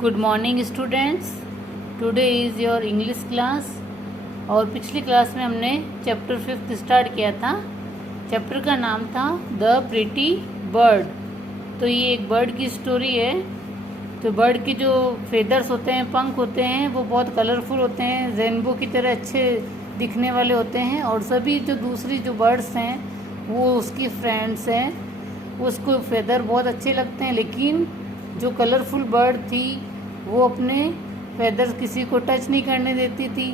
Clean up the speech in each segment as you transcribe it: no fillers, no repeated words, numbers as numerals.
Good morning students. Today is your English class. और पिछली class में हमने चैप्टर 5 स्टार्ट किया था। चैप्टर का नाम था द प्रिटी बर्ड। तो ये एक बर्ड की स्टोरी है। तो बर्ड की जो फेदर्स होते हैं, पंख होते हैं, वो बहुत कलरफुल होते हैं, रेनबो की तरह अच्छे दिखने वाले होते हैं। और सभी जो दूसरी जो बर्ड्स हैं वो उसकी फ्रेंड्स हैं, उसको फेदर बहुत अच्छे लगते हैं। लेकिन जो कलरफुल बर्ड थी वो अपने फेदर्स किसी को टच नहीं करने देती थी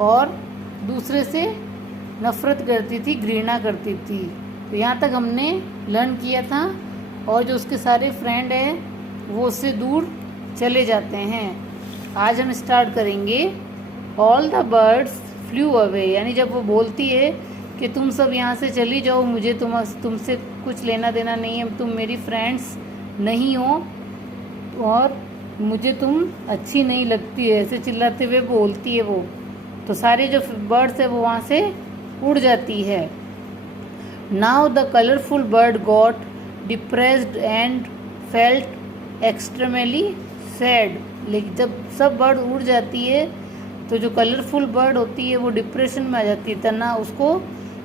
और दूसरे से नफ़रत करती थी, घृणा करती थी। तो यहाँ तक हमने लर्न किया था। और जो उसके सारे फ्रेंड हैं वो उससे दूर चले जाते हैं। आज हम स्टार्ट करेंगे all the birds flu away. यानी जब वो बोलती है कि तुम सब यहाँ से चली जाओ, मुझे तुमसे कुछ लेना देना नहीं है, तुम मेरी फ्रेंड्स नहीं हो और मुझे तुम अच्छी नहीं लगती है, ऐसे चिल्लाते हुए बोलती है वो। तो सारे जो बर्ड्स है वो वहाँ से उड़ जाती है। Now the colourful bird got depressed and felt extremely sad. लेकिन जब सब बर्ड उड़ जाती है तो जो कलरफुल बर्ड होती है वो डिप्रेशन में आ जाती है, तनाव, उसको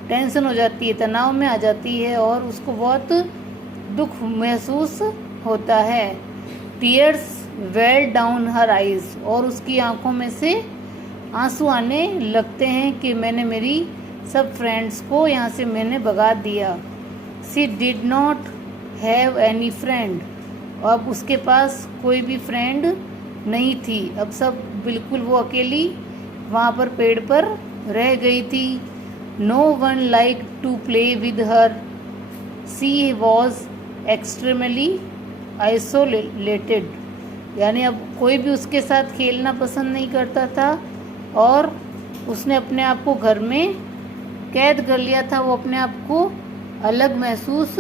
टेंशन हो जाती है, तनाव में आ जाती है और उसको बहुत दुख महसूस होता है। Tears well down her eyes. और उसकी आंखों में से आंसू आने लगते हैं कि मैंने मेरी सब फ्रेंड्स को यहाँ से मैंने भगा दिया। She did not have any friend. अब उसके पास कोई भी फ्रेंड नहीं थी। अब सब बिल्कुल वो अकेली वहाँ पर पेड़ पर रह गई थी। No one like to play with her. She was extremely isolated. यानी अब कोई भी उसके साथ खेलना पसंद नहीं करता था और उसने अपने आप को घर में कैद कर लिया था। वो अपने आप को अलग महसूस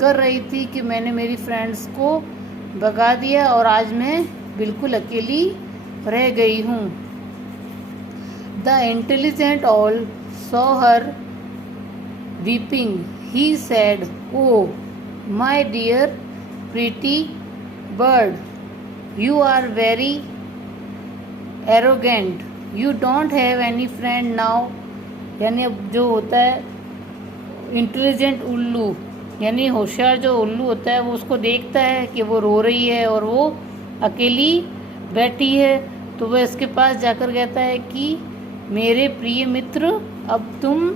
कर रही थी कि मैंने मेरी फ्रेंड्स को भगा दिया और आज मैं बिल्कुल अकेली रह गई हूँ। The intelligent owl saw her weeping. He said, oh my dear pretty bird, you are very arrogant, you don't have any friend now। यानी अब जो होता है इंटेलिजेंट उल्लू, यानी होशियार जो उल्लू होता है वो उसको देखता है कि वो रो रही है और वो अकेली बैठी है। तो वह इसके पास जाकर कहता है कि मेरे प्रिय मित्र, अब तुम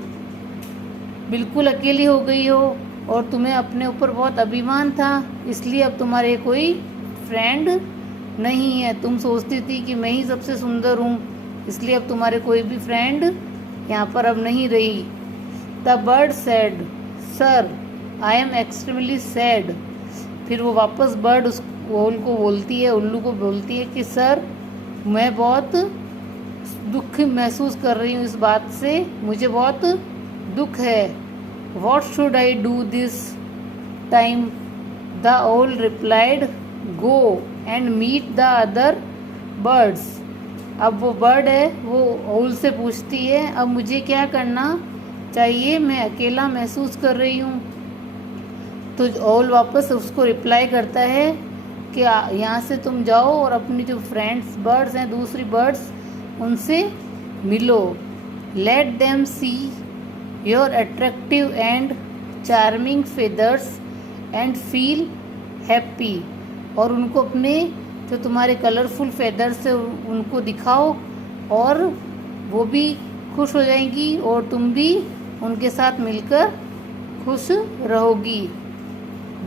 बिल्कुल अकेली हो गई हो और तुम्हें अपने ऊपर बहुत अभिमान था, इसलिए अब तुम्हारे कोई फ्रेंड नहीं है। तुम सोचती थी कि मैं ही सबसे सुंदर हूँ, इसलिए अब तुम्हारे कोई भी फ्रेंड यहाँ पर अब नहीं रही। The bird sad, sir I am extremely sad. फिर वो वापस बर्ड उस उल्लू को बोलती है कि सर मैं बहुत दुख महसूस कर रही हूँ इस बात से, मुझे बहुत दुख है। What should I do this time? The owl replied, go and meet the other birds. अब वो बर्ड है वो ओल से पूछती है अब मुझे क्या करना चाहिए, मैं अकेला महसूस कर रही हूँ। तो ओल वापस उसको रिप्लाई करता है कि यहाँ से तुम जाओ और अपनी जो फ्रेंड्स बर्ड्स हैं, दूसरी बर्ड्स, उनसे मिलो। Let them see your attractive and charming feathers and feel happy. और उनको अपने जो तुम्हारे कलरफुल फेदर्स है उनको दिखाओ और वो भी खुश हो जाएंगी और तुम भी उनके साथ मिलकर खुश रहोगी।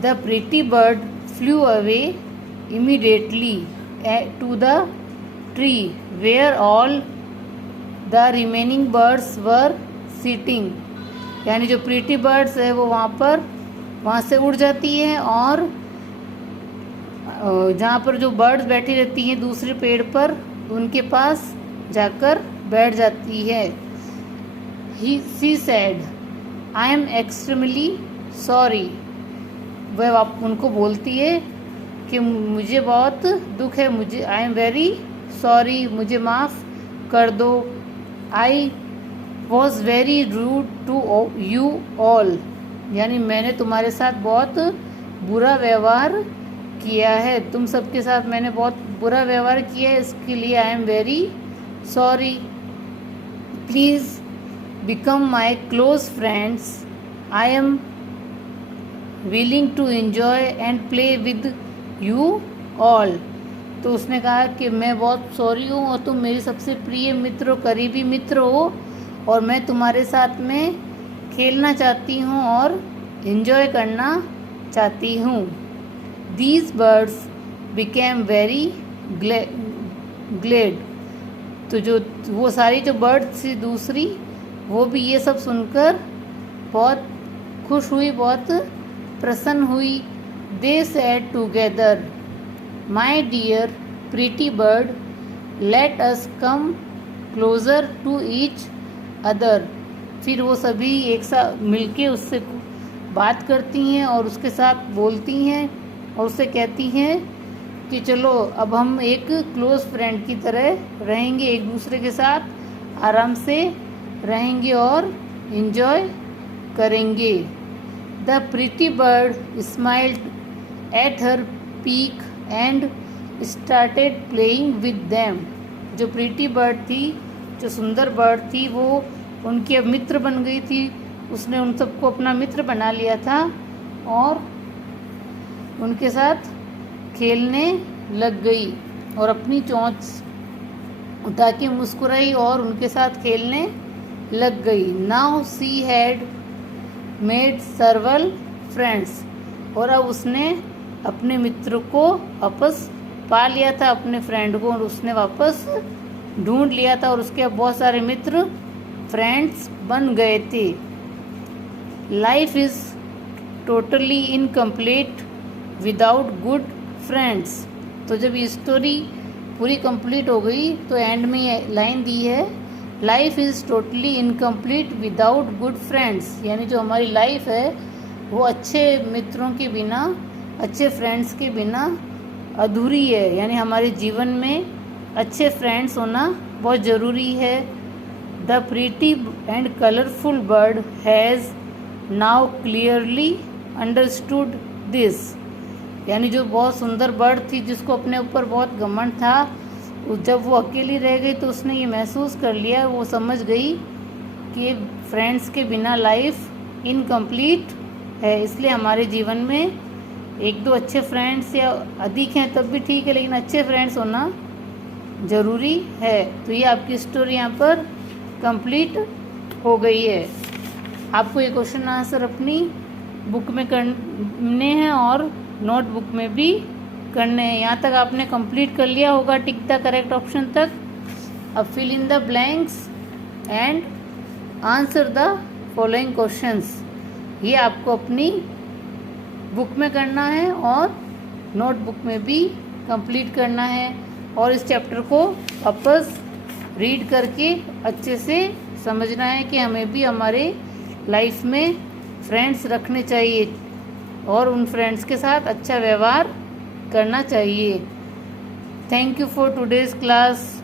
The pretty bird flew away immediately to the tree where all the remaining birds were sitting. यानी जो प्रिटी बर्ड्स है वो वहाँ से उड़ जाती है और जहाँ पर जो बर्ड्स बैठी रहती हैं दूसरे पेड़ पर, उनके पास जाकर बैठ जाती है। She said, I am extremely sorry. वह उनको बोलती है कि मुझे बहुत दुख है, मुझे आई एम वेरी सॉरी, मुझे माफ़ कर दो। I was very rude to you all. यानी मैंने तुम्हारे साथ बहुत बुरा व्यवहार किया है, तुम सबके साथ मैंने बहुत बुरा व्यवहार किया है, इसके लिए I am very sorry. Please become my close friends, I am willing to enjoy and play with you all. तो उसने कहा कि मैं बहुत सॉरी हूँ और तुम मेरी सबसे प्रिय मित्र हो, करीबी मित्र हो, और मैं तुम्हारे साथ में खेलना चाहती हूँ और एंजॉय करना चाहती हूँ। These birds became very glad. तो जो वो सारी जो बर्ड्स थी दूसरी, वो भी ये सब सुनकर बहुत खुश हुई, बहुत प्रसन्न हुई। They said together, my dear pretty bird, let us come closer to each other. फिर वो सभी एक साथ मिलके उससे बात करती हैं और उसके साथ बोलती हैं और उससे कहती हैं कि चलो अब हम एक क्लोज फ्रेंड की तरह रहेंगे, एक दूसरे के साथ आराम से रहेंगे और एंजॉय करेंगे। The pretty bird smiled at her peak and started playing with them. जो प्रीटी बर्ड थी, जो सुंदर बर्ड थी, वो उनकी अब मित्र बन गई थी। उसने उन सबको अपना मित्र बना लिया था और उनके साथ खेलने लग गई और अपनी चोंच उठा के मुस्कुराई और उनके साथ खेलने लग गई। Now she had made सर्वल friends. और अब उसने अपने मित्र को वापस पा लिया था, अपने फ्रेंड को उसने वापस ढूंढ लिया था और उसके बहुत सारे मित्र फ्रेंड्स बन गए थे। Life is totally incomplete without good friends. तो जब ये स्टोरी पूरी कंप्लीट हो गई तो एंड में ये लाइन दी है, life is totally incomplete without good friends. यानी जो हमारी लाइफ है वो अच्छे मित्रों के बिना, अच्छे फ्रेंड्स के बिना अधूरी है। यानी हमारे जीवन में अच्छे फ्रेंड्स होना बहुत ज़रूरी है। The pretty and colourful bird has now clearly understood this. यानी जो बहुत सुंदर बर्ड थी, जिसको अपने ऊपर बहुत घमंड था, जब वो अकेली रह गई तो उसने ये महसूस कर लिया, वो समझ गई कि फ्रेंड्स के बिना लाइफ इनकम्प्लीट है। इसलिए हमारे जीवन में एक दो अच्छे फ्रेंड्स या अधिक हैं तब भी ठीक है, लेकिन अच्छे फ्रेंड्स होना ज़रूरी है। तो ये आपकी स्टोरी यहाँ पर कंप्लीट हो गई है। आपको ये क्वेश्चन आंसर अपनी बुक में करने हैं और नोटबुक में भी करने हैं। यहाँ तक आपने कंप्लीट कर लिया होगा टिक द करेक्ट ऑप्शन तक। अब fill in the blanks and answer the following questions. ये आपको अपनी बुक में करना है और नोटबुक में भी कंप्लीट करना है और इस चैप्टर को वापस रीड करके अच्छे से समझना है कि हमें भी हमारे लाइफ में फ्रेंड्स रखने चाहिए और उन फ्रेंड्स के साथ अच्छा व्यवहार करना चाहिए। Thank you for today's class.